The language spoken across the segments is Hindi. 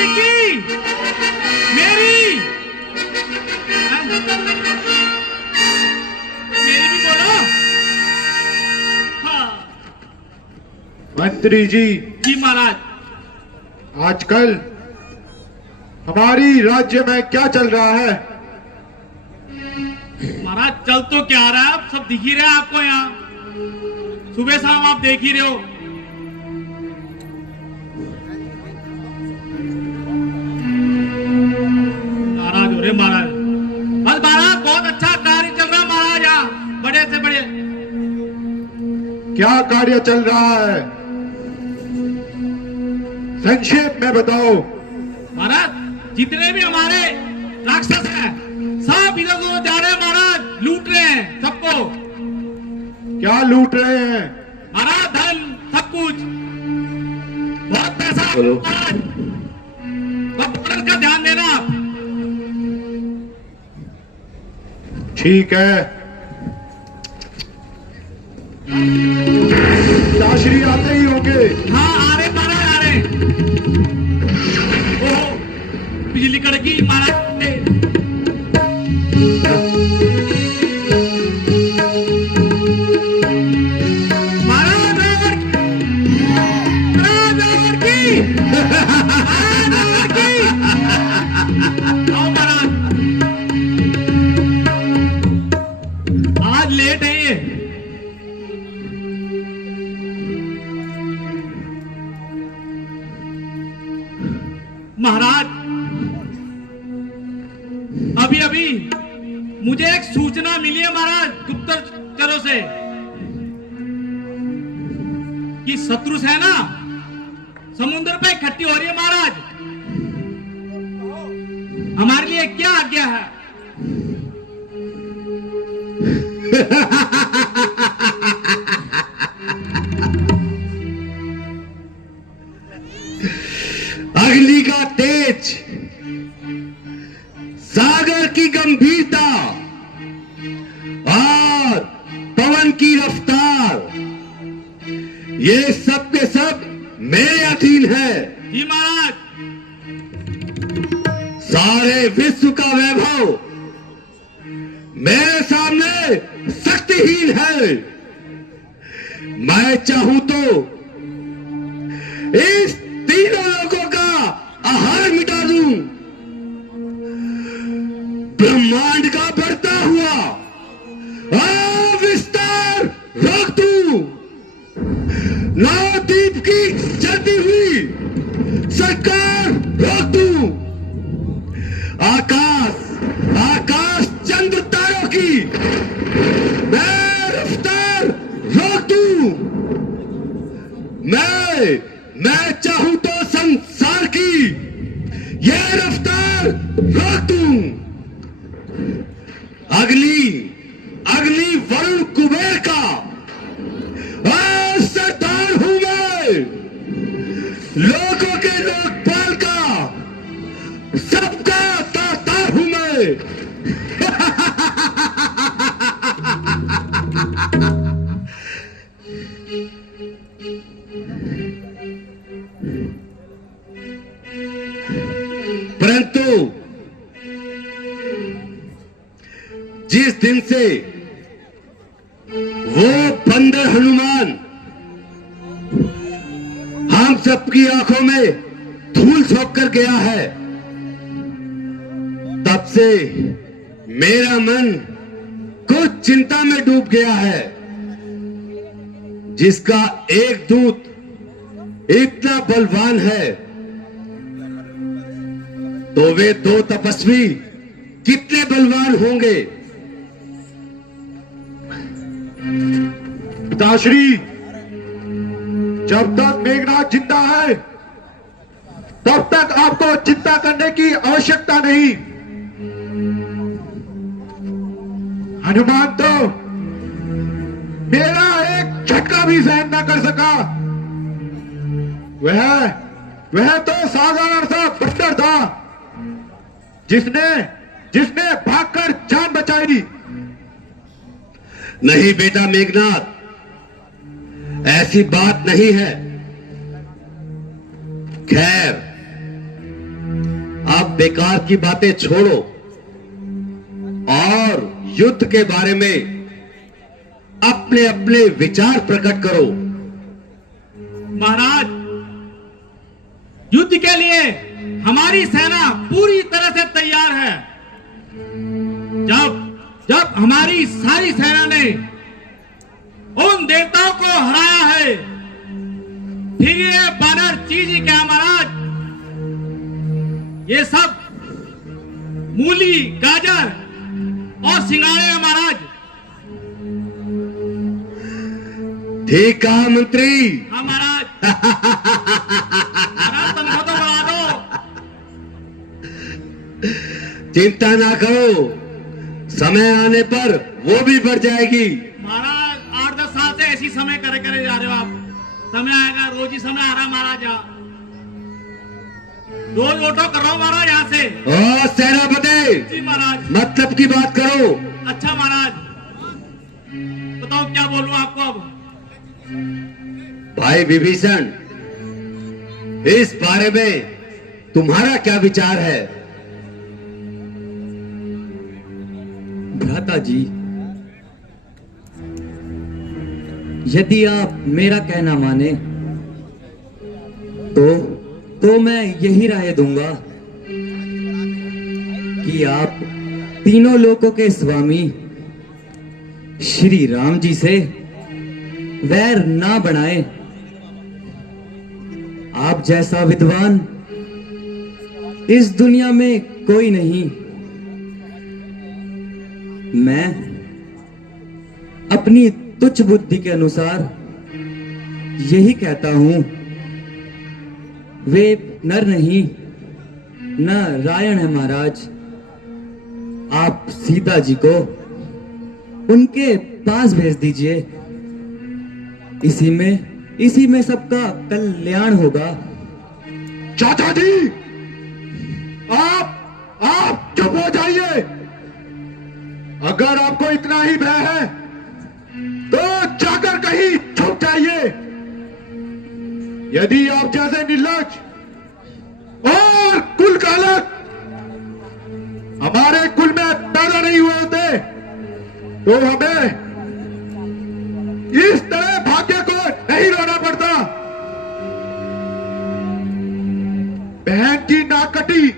किसी की मेरी मेरी भी बोलो। हाँ मंत्री जी, जी महाराज। आजकल हमारी राज्य में क्या चल रहा है? महाराज चल तो क्या रहा है, अब सब दिख ही रहा है आपको। यहाँ सुबह शाम आप देख ही रहे हो। नाराज हो रहे महाराज। बस महाराज बहुत अच्छा कार्य चल रहा है महाराज, यहाँ बड़े से बड़े। क्या कार्य चल रहा है? संक्षेप में बताओ। महाराज जितने भी हमारे राक्षस हैं सब इधर उधर जा रहे हैं महाराज, लूट रहे हैं सबको। क्या लूट रहे हैं? महाराज धन सब कुछ, बहुत पैसा महाराज। बस का ध्यान देना आप। ठीक है। पिताश्री आते ही होंगे। हाँ आ रहे महाराज आ रहे। ओहो बिजली कड़की महाराज। आज लेट है ये। महाराज अभी अभी मुझे एक सूचना मिली है महाराज गुप्तचरों से कि शत्रु सेना समुद्र पे इकट्ठी हो रही है महाराज। हमारे लिए क्या आज्ञा है? अग्नि का तेज, सागर की गंभीरता और पवन की रफ्तार, ये सब के सब मेरे अधीन है। जी महाराज। सारे विश्व का वैभव मेरे सामने शक्तिहीन है। मैं चाहूं तो इस तीनों लोगों का आहार मिटा दूं, ब्रह्मांड का बढ़ता हुआ विस्तार रोक दूं, नवद्वीप की जलती हुई सरकार रोक दूं, आकाश चंद्र तारों की मैं रफ्तार रोक दूं। मैं चाहूं तो संसार की यह रफ्तार रोक दूं। अग्नि वरुण कुबेर का सरदार हूं मैं, लोगों के लोकपाल का सबका तातार हूं मैं। परंतु जिस दिन से वो बंदर हनुमान हम सबकी आंखों में धूल झोंक कर गया है, तब से मेरा मन कुछ चिंता में डूब गया है। जिसका एक दूत इतना बलवान है तो वे दो तपस्वी कितने बलवान होंगे। पिताश्री, जब तक मेघनाथ जिंदा है तब तक आपको चिंता करने की आवश्यकता नहीं। हनुमान तो मेरा एक झटका भी सहन न कर सका। वह तो साधारण सा बंदर था जिसने भागकर जान बचाई। नहीं बेटा मेघनाथ, ऐसी बात नहीं है। खैर बेकार की बातें छोड़ो और युद्ध के बारे में अपने अपने विचार प्रकट करो। महाराज, युद्ध के लिए हमारी सेना पूरी तरह से तैयार है। जब जब हमारी सारी सेना ने उन देवताओं को हराया है, फिर ये बानर चीज ही क्या महाराज, ये सब मूली, गाजर और सिंगाड़े हैं महाराज। ठीक कहा मंत्री। हाँ महाराज। महाराज तनख्वाह तो बढ़ा दो। चिंता ना करो, समय आने पर वो भी बढ़ जाएगी। महाराज 8-10 साल से ऐसी समय करे जा रहे हो आप। समय आएगा, रोज ही समय आ रहा महाराज। यहाँ रोज ऑटो कर रहा हूँ महाराज यहाँ से। ओ सेनापति, जी महाराज। मतलब की बात करो। अच्छा महाराज, बताओ क्या बोलूं आपको अब। भाई विभीषण, इस बारे में तुम्हारा क्या विचार है? भ्राता जी, यदि आप मेरा कहना माने तो मैं यही राय दूंगा कि आप तीनों लोकों के स्वामी श्री राम जी से वैर ना बढ़ाएं। आप जैसा विद्वान इस दुनिया में कोई नहीं। मैं अपनी तुच्छ बुद्धि के अनुसार यही कहता हूं, वे नर नहीं नारायण है महाराज। आप सीता जी को उनके पास भेज दीजिए, इसी में सबका कल्याण होगा। चाचा जी, आप चुप हो जाइए। अगर आपको इतना ही भय है तो जाकर कहीं छुप जाइए। यदि आप जैसे निर्लज और कुल कालक हमारे कुल में पैदा नहीं हुए होते तो हमें इस तरह भाग्य को नहीं रोना पड़ता। बहन की नाक कटी,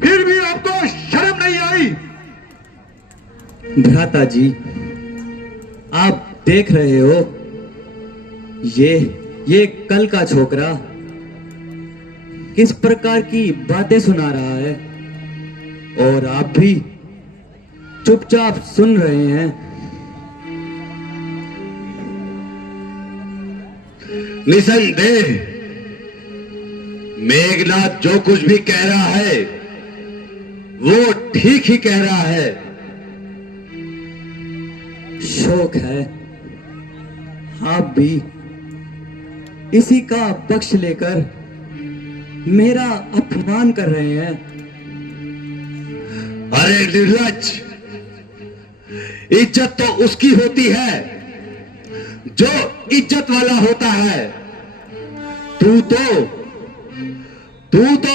फिर भी आपको शर्म नहीं आई। भ्राता जी, आप देख रहे हो, ये कल का छोकरा किस प्रकार की बातें सुना रहा है और आप भी चुपचाप सुन रहे हैं। निसंदेह मेघनाथ जो कुछ भी कह रहा है वो ठीक ही कह रहा है। शौक है आप भी इसी का पक्ष लेकर मेरा अपमान कर रहे हैं। अरे निर्लज, इज्जत तो उसकी होती है जो इज्जत वाला होता है। तू तो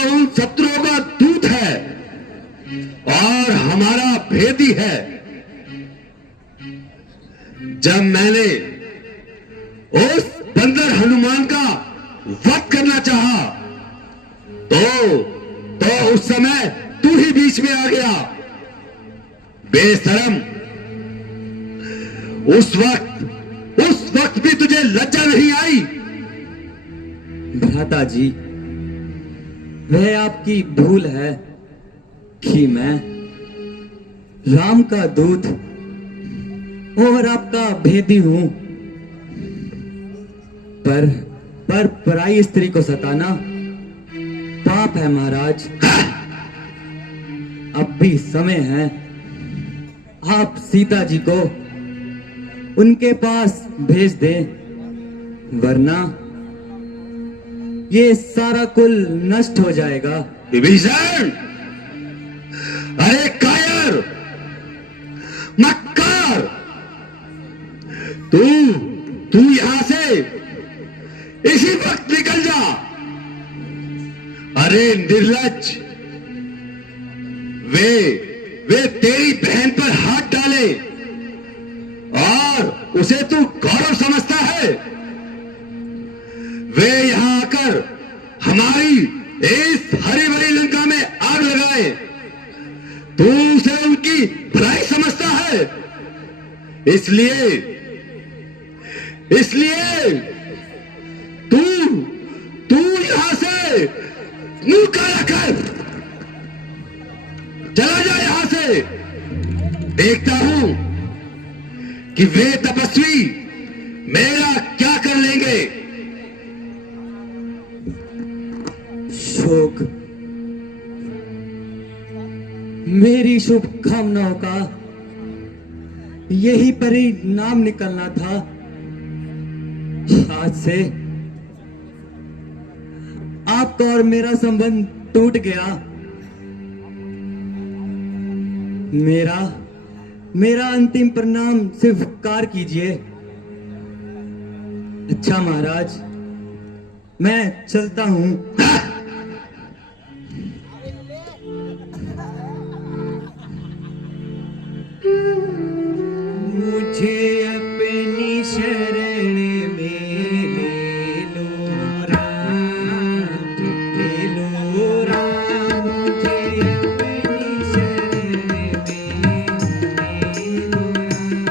उन शत्रुओं का दूत है और हमारा भेदी है। जब मैंने उस बंदर हनुमान का वध करना चाहा तो उस समय तू ही बीच में आ गया। बेशरम, उस वक्त भी तुझे लज्जा नहीं आई? भ्राता जी, वह आपकी भूल है कि मैं राम का दूत और आपका भेदी हूं। पर पराई स्त्री को सताना पाप है महाराज। अब भी समय है, आप सीता जी को उनके पास भेज दें, वरना ये सारा कुल नष्ट हो जाएगा। विभीषण, अरे कायर, मक्कार, तू यहां से इसी वक्त निकल जा। अरे निर्लज, वे तेरी बहन पर हाथ डाले और उसे तू गौरव समझता है। वे यहां आकर हमारी इस हरी भरी लंका में आग लगाए, तू उसे उनकी भलाई समझता है। इसलिए तू यहां से मुंह काला कर चला जा यहां से। देखता हूं कि वे तपस्वी मेरा क्या कर लेंगे। शोक, मेरी शुभकामनाओं का यही परिणाम निकलना था। आज से आपका और मेरा संबंध टूट गया। मेरा अंतिम प्रणाम स्वीकार कीजिए। अच्छा महाराज, मैं चलता हूं। मुझे अपनी शरण में ले लो राम, मुझे अपनी शरण में ले लो राम।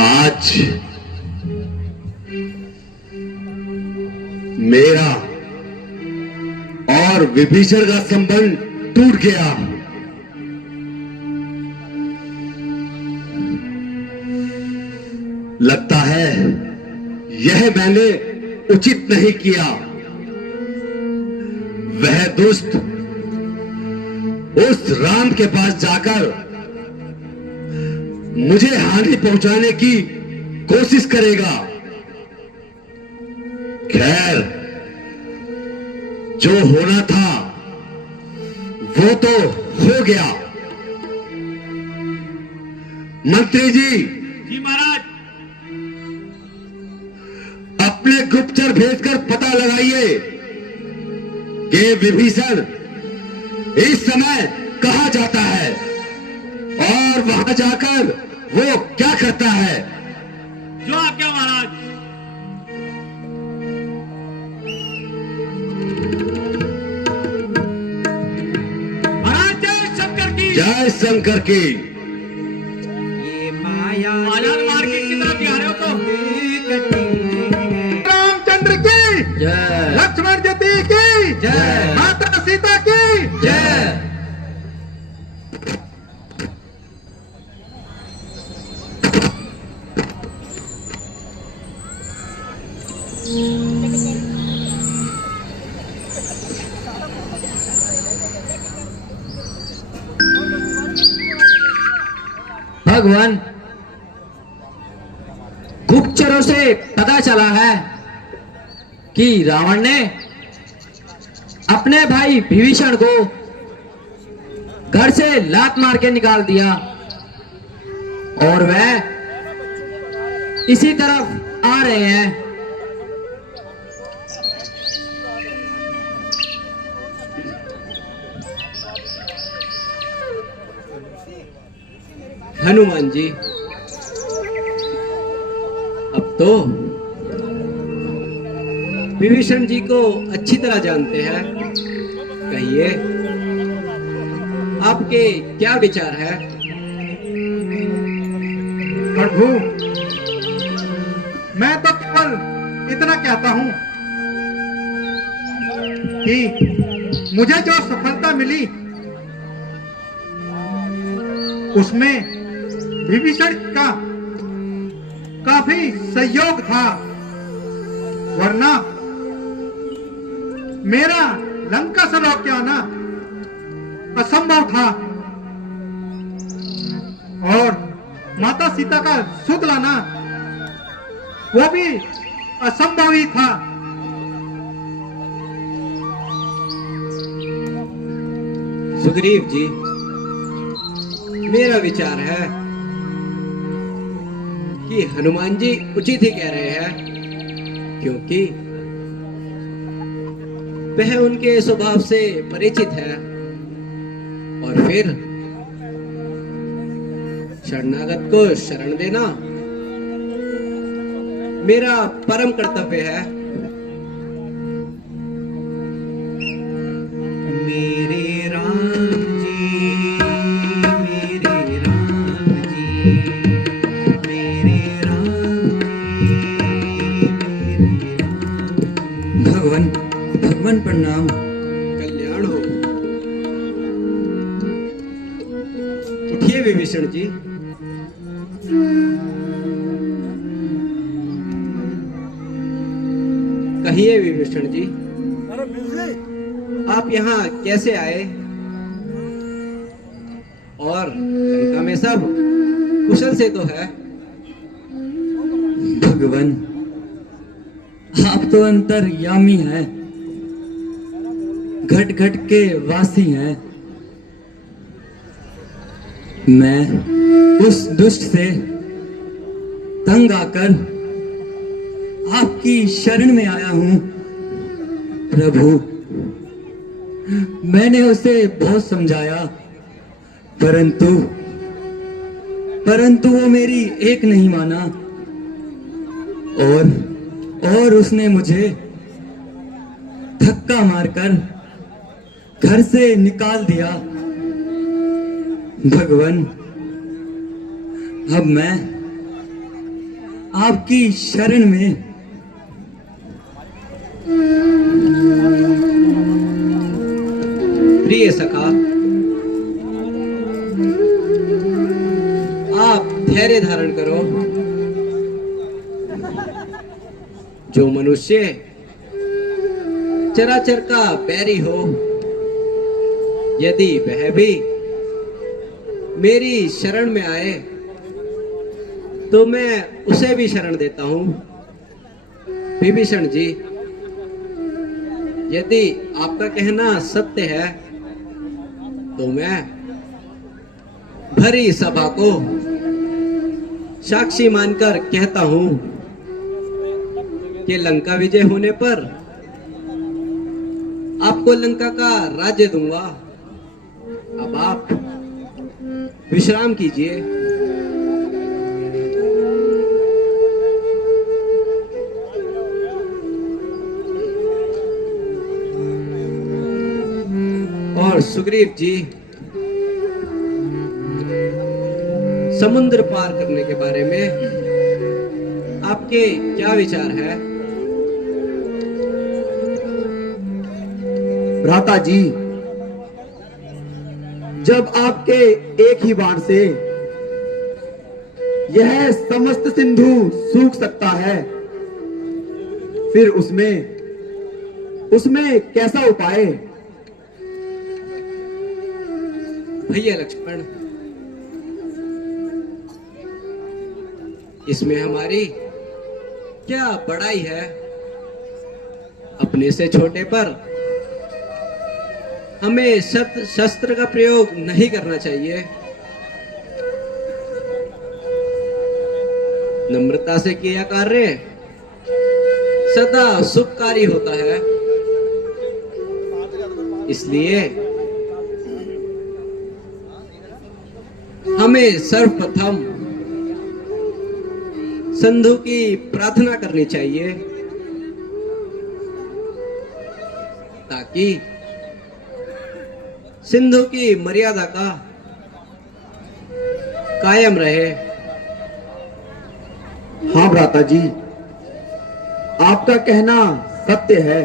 आज मेरा और विभीषण का संबंध टूट गया। लगता है यह मैंने उचित नहीं किया। वह दुष्ट उस राम के पास जाकर मुझे हानि पहुंचाने की कोशिश करेगा। खैर, जो होना था वो तो हो गया। मंत्री जी, जी महाराज। अपने गुप्तचर भेजकर पता लगाइए कि विभीषण इस समय कहां जाता है और वहां जाकर वो क्या करता है। जो आज्ञा महाराज। महाराज जय शंकर की। जय शंकर की। ये माया आजाद मार्केट की तरफ जा रहे हो तो। रामचंद्र की जय, लक्ष्मण जी की जय, माता सीता की जय। भगवान, गुप्तचरों से पता चला है कि रावण ने अपने भाई विभीषण को घर से लात मार के निकाल दिया और वह इसी तरफ आ रहे हैं। हनुमान जी, अब तो विभीषण जी को अच्छी तरह जानते हैं। कहिए, आपके क्या विचार है? प्रभु, मैं तो केवल इतना कहता हूं कि मुझे जो सफलता मिली उसमें विभीषण का काफी सहयोग था, वरना मेरा लंका से लौट के आना असंभव था और माता सीता का सुध लाना वो भी असंभव ही था। सुग्रीव जी, मेरा विचार है कि हनुमान जी उचित ही कह रहे हैं, क्योंकि वह उनके स्वभाव से परिचित है और फिर शरणागत को शरण देना मेरा परम कर्तव्य है। मेरे राम जी, मेरे राम जी, मेरे राम जी, मेरे राम। भगवान भगवान प्रणाम। कल्याण हो। उठिए विभीषण जी। कहिए विभीषण जी, आप यहाँ कैसे आए और लंका में सब कुशल से तो है? भगवान आप तो अंतर्यामी हैं, घट घट के वासी हैं। मैं उस दुष्ट से तंग आकर आपकी शरण में आया हूं प्रभु। मैंने उसे बहुत समझाया, परंतु वो मेरी एक नहीं माना और उसने मुझे धक्का मारकर घर से निकाल दिया। भगवान अब मैं आपकी शरण में प्रिय सखा, आप धैर्य धारण करो। जो मनुष्य चराचर का बैरी हो, यदि वह भी मेरी शरण में आए तो मैं उसे भी शरण देता हूं। विभीषण जी, यदि आपका कहना सत्य है तो मैं भरी सभा को साक्षी मानकर कहता हूं कि लंका विजय होने पर आपको लंका का राज्य दूंगा। अब आप विश्राम कीजिए। और सुग्रीव जी, समुद्र पार करने के बारे में आपके क्या विचार है? भ्राता जी, जब आपके एक ही बाण से यह समस्त सिंधु सूख सकता है, फिर उसमें कैसा उपाय? भैया लक्ष्मण, इसमें हमारी क्या बड़ाई है? अपने से छोटे पर हमें शस्त्र का प्रयोग नहीं करना चाहिए। नम्रता से किया कार्य सदा शुभकारी होता है। इसलिए हमें सर्वप्रथम सिंधु की प्रार्थना करनी चाहिए, ताकि सिंधु की मर्यादा का कायम रहे। हाँ भ्राता जी, आपका कहना सत्य है।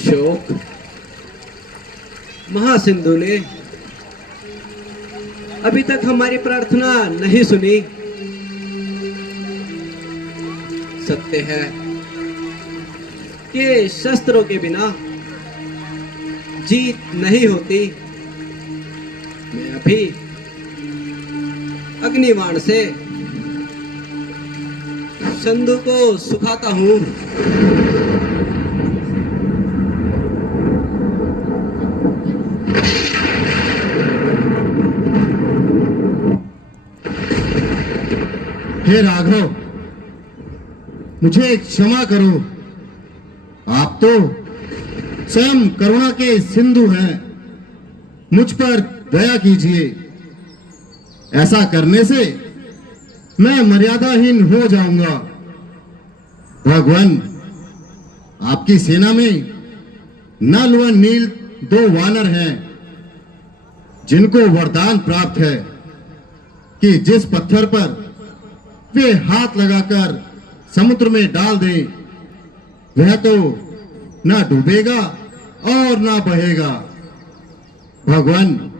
शोक महासिंधु ने अभी तक हमारी प्रार्थना नहीं सुनी। सत्य है कि शस्त्रों के बिना जीत नहीं होती। मैं अभी अग्निबाण से संधु को सुखाता हूं। हे राघव, मुझे क्षमा करो। आप तो स्वयं करुणा के सिंधु हैं। मुझ पर दया कीजिए। ऐसा करने से मैं मर्यादाहीन हो जाऊंगा। भगवान, आपकी सेना में नल व नील 2 वानर हैं, जिनको वरदान प्राप्त है कि जिस पत्थर पर वे हाथ लगाकर समुद्र में डाल दें, वह तो ना डूबेगा और ना बहेगा। भगवान,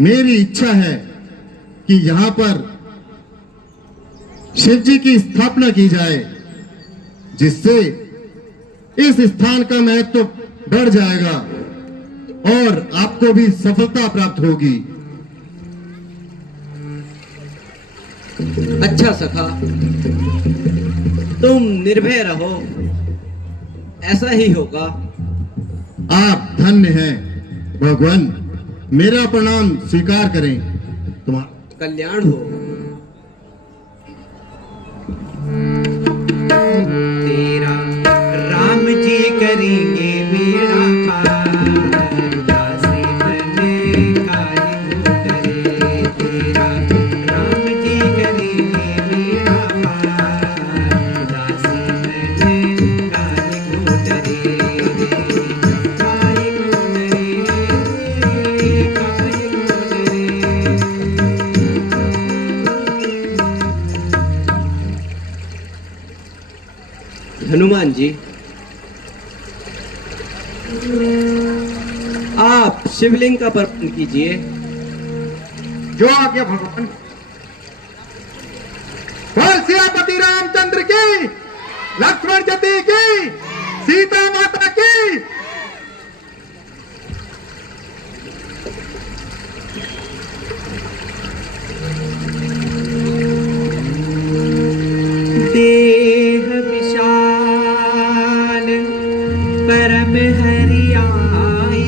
मेरी इच्छा है कि यहां पर शिव जी की स्थापना की जाए, जिससे इस स्थान का महत्व बढ़ जाएगा और आपको भी सफलता प्राप्त होगी। अच्छा सखा, तुम निर्भय रहो, ऐसा ही होगा। आप धन्य हैं। भगवान, मेरा प्रणाम स्वीकार करें। तुम्हारा कल्याण हो। तेरा राम जी करेंगे मेरा पार, दासी बने काहे को करे। तेरा राम जी करेंगे मेरा पार, दासी बने काहे को करे। काहे को करे, काहे को करे। हनुमान जी, आप शिवलिंग का पर्पण कीजिए। जो आज्ञा भगवान। बोल सियापति रामचंद्र की, लक्ष्मण जति की, सीता माता की। देह विशाल परम हरियाई,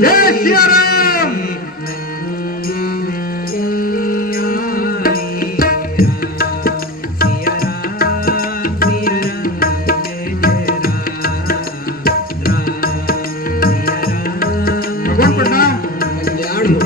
जय सिया राम। सिया राम, सिया राम, जय जय राम, राम सिया राम। भगवान प्रणाम। कल्याण हो।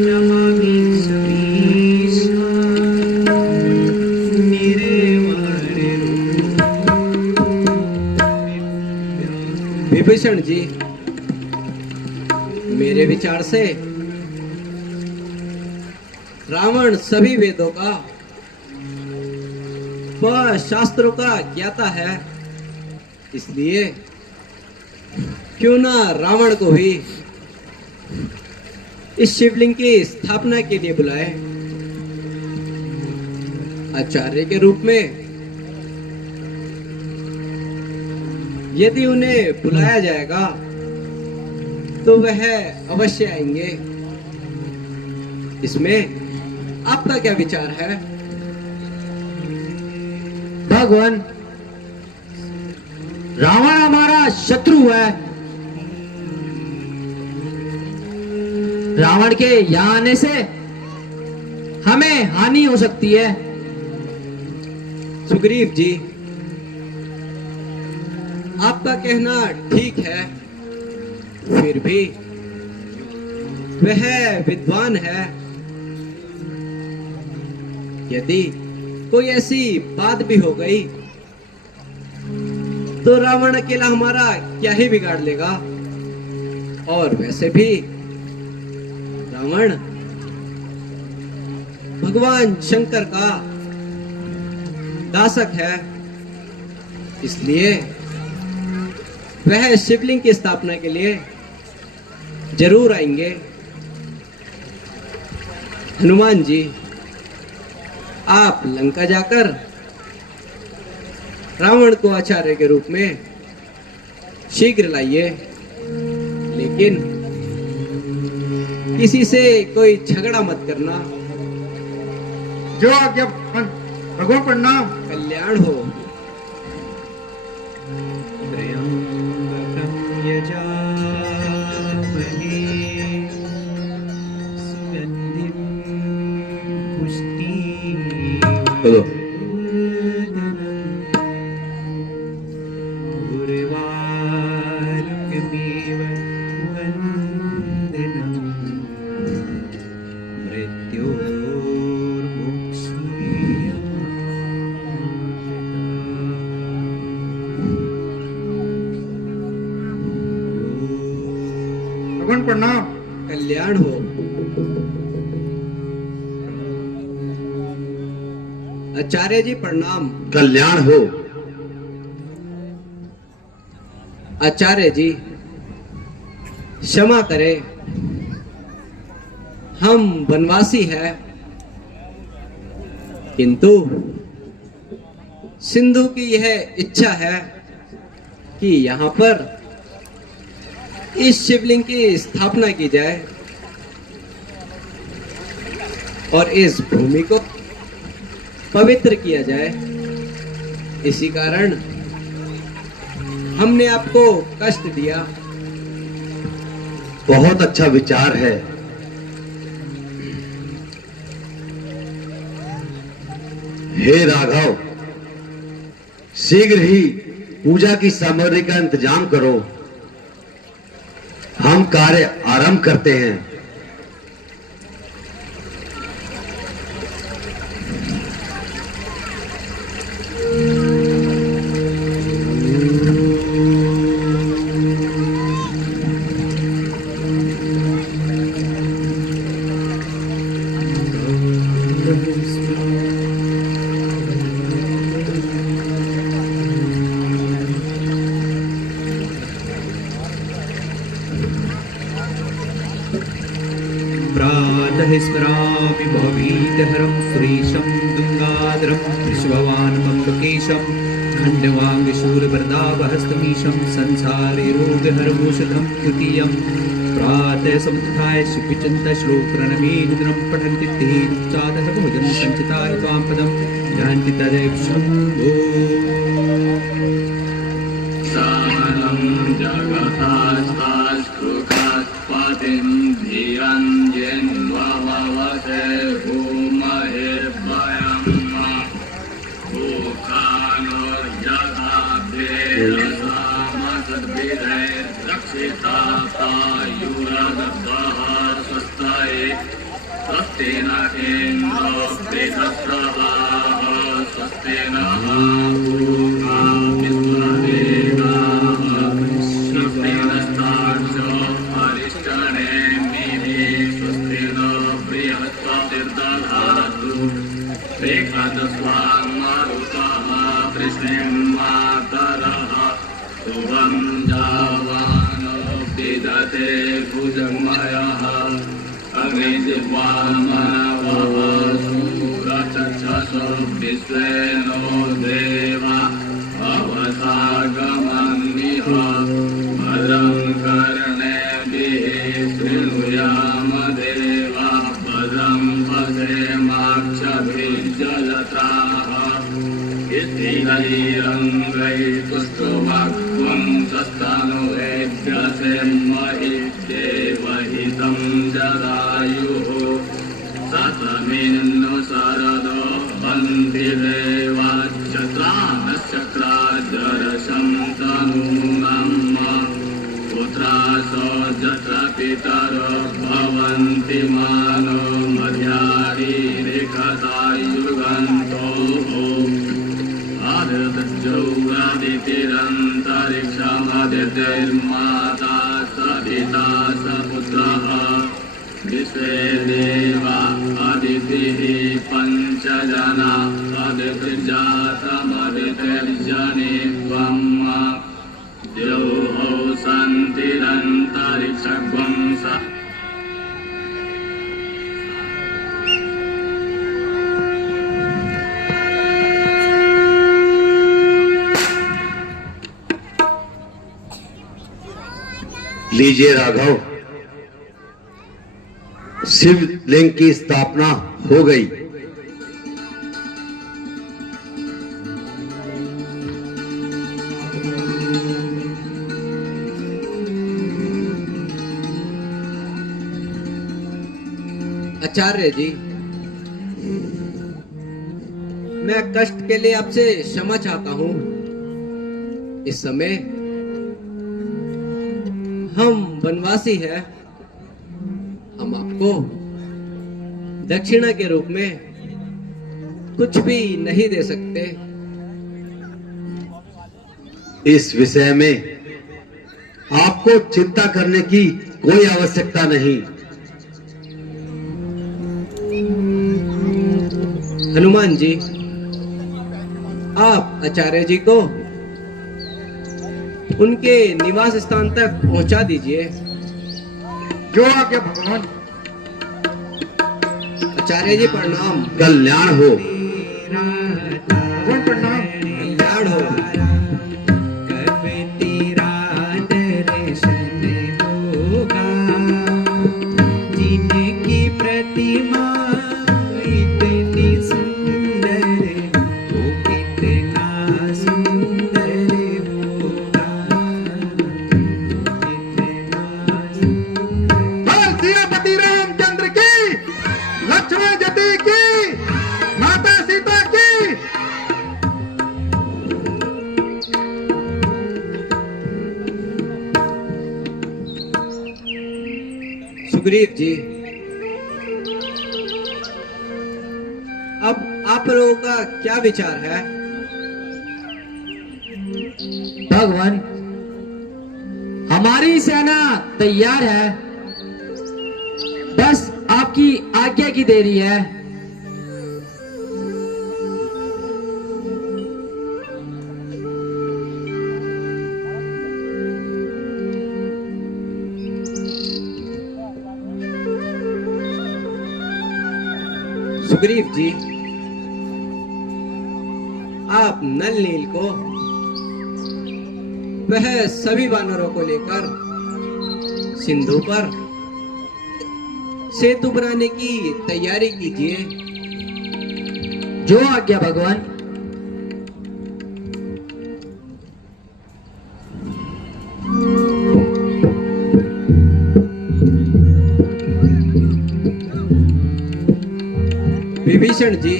नमामि सुरीशा निर्वाण विभीषण जी, मेरे विचार से रावण सभी वेदों का व शास्त्रों का ज्ञाता है, इसलिए क्यों ना रावण को भी इस शिवलिंग की स्थापना के लिए बुलाए। आचार्य के रूप में यदि उन्हें बुलाया जाएगा तो वह अवश्य आएंगे। इसमें आपका क्या विचार है? भगवान, रावण हमारा शत्रु है। रावण के यहाँ आने से हमें हानि हो सकती है। सुग्रीव जी, आपका कहना ठीक है, फिर भी वह विद्वान है। यदि कोई ऐसी बात भी हो गई तो रावण अकेला हमारा क्या ही बिगाड़ लेगा। और वैसे भी रावण भगवान शंकर का दासक है, इसलिए वह शिवलिंग की स्थापना के लिए जरूर आएंगे। हनुमान जी, आप लंका जाकर रावण को आचार्य के रूप में शीघ्र लाइए, लेकिन किसी से कोई झगड़ा मत करना। जो आज्ञा भगवान, प्रणाम। कल्याण हो। त्र्यंबकं यजामहे सुगन्धिं चलो पुष्टिवर्वारुकमेव वन्दनं भगवान प्रणाम। कल्याण हो। आचार्य जी प्रणाम। कल्याण हो। आचार्य जी क्षमा करें, हम वनवासी हैं, किंतु सिंधु की यह इच्छा है कि यहाँ पर इस शिवलिंग की स्थापना की जाए और इस भूमि को पवित्र किया जाए। इसी कारण हमने आपको कष्ट दिया। बहुत अच्छा विचार है। हे राघव, शीघ्र ही पूजा की सामग्री का इंतजाम करो, हम कार्य आरंभ करते हैं। प्रातः स्मरामि भवीतहरं सुरेशं गङ्गाधरं विश्ववानमम्बकेशं खण्डवाङ्गशूलवरदावहस्तमीशं संसारे रोगहरमौषधं द्वितीयं। प्रातः समुत्थाय शिवचिन्तश्लोकप्रणमेन्द्रं पठन्ति ते चादः भोजनं सञ्चिताय त्वां पदं जानन्ति तदेव शम्भो। सामनं जगतास्तास्कृकात्पतिं धियञ्जन्ववसे भूमहिर्भयं भूखानुर्जगाभ्येरसामसद्भिदैर्रक्षितायुरगर्भः स्वस्ताये स्वस्तेन इन्द्रो बृहस्पतिः स्वस्तेन पूर्वा विश्ववेदाः स्वस्तेन स्तार्क्ष्यो अरिष्टनेमिः स्वस्तेन बृहस्पतिर्दधातु एकादशां मारुतः कृष्णं मातरः शुभं जावानो विदते भुजमयः अग्निजिह्वामनवः शूरचक्षसो विश्वेनो देवा अवसागमन्निह भद्रं कर्णेभिः शृणुयाम देवा भद्रं पश्येमाक्षभिर्जलत्राः स्थिरैरङ्गैस्तुष्टुवाक्त्वं सस्तनुरेभ्यसेमहि देवहितं जदायुः सतमिन्नु शरदो हन्ति देवाश्चक्रानश्चक्राजरशं तनूनां पुत्रासो जत्र पितरो भवन्ति मानो मध्यारीरिकतायुगन्तोः आदतजौरादित्य पतिः पञ्चजना अदितिर्जातमदितिर्जने त्वं द्यौः शान्तिरन्तरिक्षं स लीजिए राघव, शिवलिंग की स्थापना हो गई। आचार्य जी, मैं कष्ट के लिए आपसे क्षमा चाहता हूं। इस समय हम वनवासी हैं, हम आपको दक्षिणा के रूप में कुछ भी नहीं दे सकते। इस विषय में आपको चिंता करने की कोई आवश्यकता नहीं। हनुमान जी, आप आचार्य जी को उनके निवास स्थान तक पहुंचा दीजिए। जो आज्ञा भगवान। आचार्य जी प्रणाम। कल्याण हो। भगवान प्रणाम। कल्याण हो। जिनकी प्रतिमा इतनी सुंदर, वो कितना सुंदर होगा, कितना सुंदर। बोल सियापति रामचंद्र की, लक्ष्मण जति की, माता सीता की। सुग्रीव जी, अब आप लोगों का क्या विचार है? भगवान, हमारी सेना तैयार है, बस आपकी आज्ञा की देरी है। सुग्रीव जी, आप नल नील को वह सभी वानरों को लेकर सिंधु पर सेतु बनाने की तैयारी कीजिए। जो आज्ञा भगवान। विभीषण जी,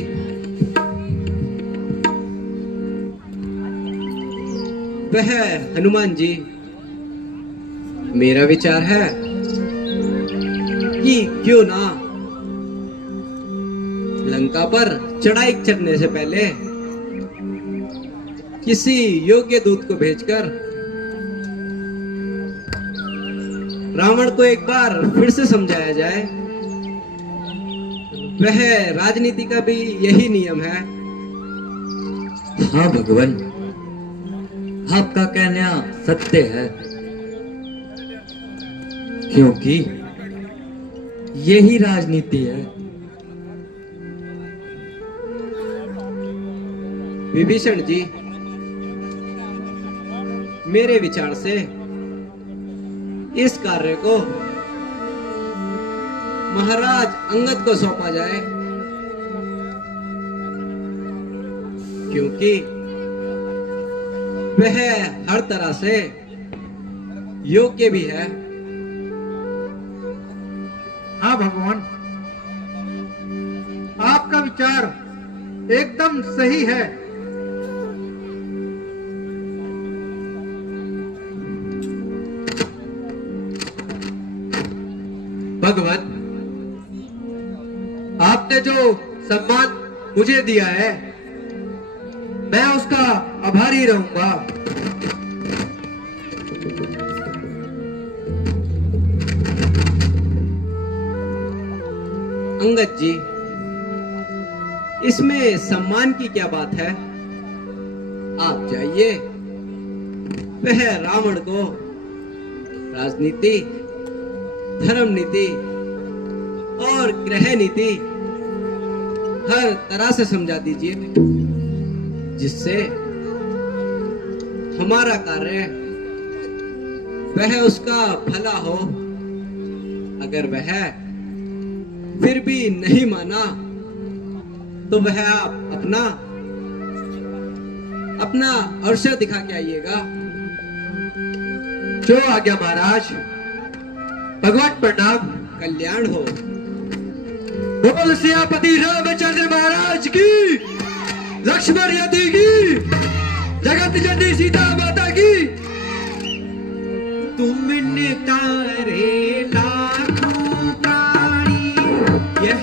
वह हनुमान जी, मेरा विचार है कि क्यों ना लंका पर चढ़ाई चढ़ने से पहले किसी योग्य दूत को भेजकर रावण को एक बार फिर से समझाया जाए। वह राजनीति का भी यही नियम है। हाँ भगवान, आपका कहना सत्य है, क्योंकि यही राजनीति है। विभीषण जी, मेरे विचार से इस कार्य को महाराज अंगद को सौंपा जाए, क्योंकि वह हर तरह से योग्य भी है। हाँ भगवान, आपका विचार एकदम सही है। भगवत, आपने जो सम्मान मुझे दिया है, मैं उसका आभारी रहूंगा। अंगद जी, इसमें सम्मान की क्या बात है? आप जाइए, वह रावण को राजनीति, धर्म नीति और ग्रह नीति हर तरह से समझा दीजिए, जिससे हमारा कार्य वह उसका भला हो। अगर वह फिर भी नहीं माना तो वह आप अपना अवसर दिखा के आइएगा। जो आज्ञा महाराज। भगवान प्रणाम। कल्याण हो। बोल सियापति रामचंद्र महाराज की, लक्ष्मण यति की, जगत जननी सीता माता की। तुमने तारे लाखों प्राणी, यह